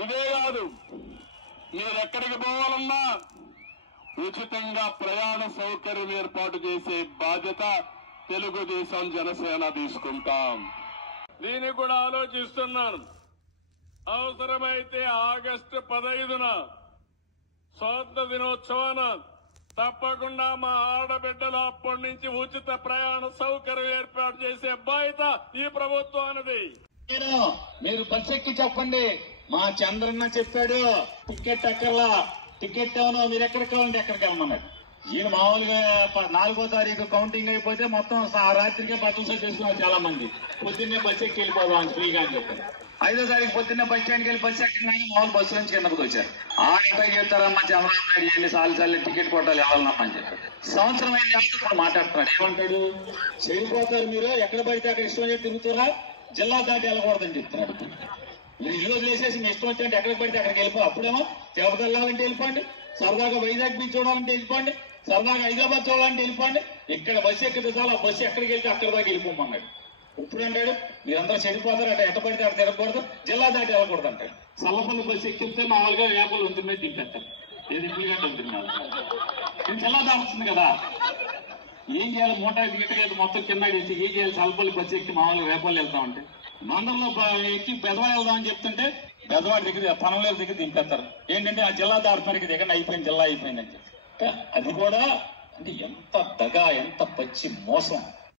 ఇదే కాదు, మీరెక్కడికి పోవాలన్నా ఉచితంగా ప్రయాణ సౌకర్యం ఏర్పాటు చేసే బాధ్యత తెలుగుదేశం జనసేన తీసుకుంటాం. దీన్ని కూడా ఆలోచిస్తున్నాను. అవసరమైతే ఆగస్టు 15న స్వాతంత్ర దినోత్సవాన తప్పకుండా మా ఆడబిడ్డలు అప్పటి నుంచి ఉచిత ప్రయాణ సౌకర్యం ఏర్పాటు చేసే బాధ్యత ఈ ప్రభుత్వానిది. మీరు బస్ ఎక్కి చెప్పండి, మా చంద్రన్న చెప్పాడు టికెట్ అక్కర్లా, టికెట్ ఏమో మీరు ఎక్కడికి కావాలంటే ఎక్కడికి వెళ్ళమన్నాడు. ఈయన మామూలుగా 4వ తారీఖు కౌంటింగ్ అయిపోతే మొత్తం రాత్రికే బస్సులు చేసుకున్నారు చాలా మంది. పొద్దున్నే బస్సు ఎక్కి వెళ్ళిపోదాం ఫ్రీగా అని చెప్పారు. 5వ తారీఖు పొద్దున్నే బస్ స్టాండ్కి వెళ్ళి బస్సు ఎక్కిన మామూలు బస్సు నుంచి కిందకు వచ్చారు. ఆడిపై చెప్తారమ్మా చంద్రబాబు నాయుడు ఎన్ని సార్లు టికెట్ కొట్టాలి ఎవరన్నా అని చెప్పారు. సంవత్సరం అయిన ఇప్పుడు మాట్లాడుతున్నాడు. ఏమంటాడు, చెడిపోతారు మీరు, ఎక్కడ పడితే అక్కడ ఇష్టం చెప్పి తిరుగుతారా, జిల్లా దాటి వెళ్ళకూడదని చెప్తున్నాడు. మీరు ఇల్లు వదిలేసేసి మీ ఇష్టం వచ్చినట్టు ఎక్కడికి పడితే అక్కడికి వెళ్ళిపో. అప్పుడేమో తిరుపతి వెళ్ళాలంటే వెళ్ళిపోండి, సరదాగా వైజాగ్ బీచ్ చూడాలంటే వెళ్ళిపోండి, సరదాగా హైదరాబాద్ చూడాలంటే వెళ్ళిపోండి. ఇక్కడ బస్సు ఎక్కితే చాలా బస్సు ఎక్కడికి వెళ్తే అక్కడ దాకా వెళ్ళిపోమన్నాడు. ఇప్పుడు అంటాడు మీరందరూ చెడిపోతారు, అట్లా ఎట్ట పడితే అక్కడ తిరగకూడదు, జిల్లా దాటి వెళ్ళకూడదు అంటాడు. సల్లపల్లి బస్సు ఎక్కితే మామూలుగా వేపలు ఉంటుంది దింపేస్తారు, ఏది ఇంప్లిమెంట్ ఉంటుంది నేను జిల్లా దాటుతుంది కదా. ఏం చేయాలి, మోటా గిట్ట మొత్తం కింద వేసి ఏం చేయాలి, సల్లపల్లి బస్సు ఎక్కి మామూలుగా వేపాలు వెళ్తామంటే మందరంలో ఎక్కి బెదవాడ వెళ్దామని చెప్తుంటే బెదవాడి దగ్గర పనవేల దగ్గర దింపేస్తారు. ఏంటంటే ఆ జిల్లా దాటిపరికి దగ్గర అయిపోయింది, జిల్లా అయిపోయిందని చెప్పి. అది కూడా అంటే ఎంత దగా, ఎంత పచ్చి మోసం.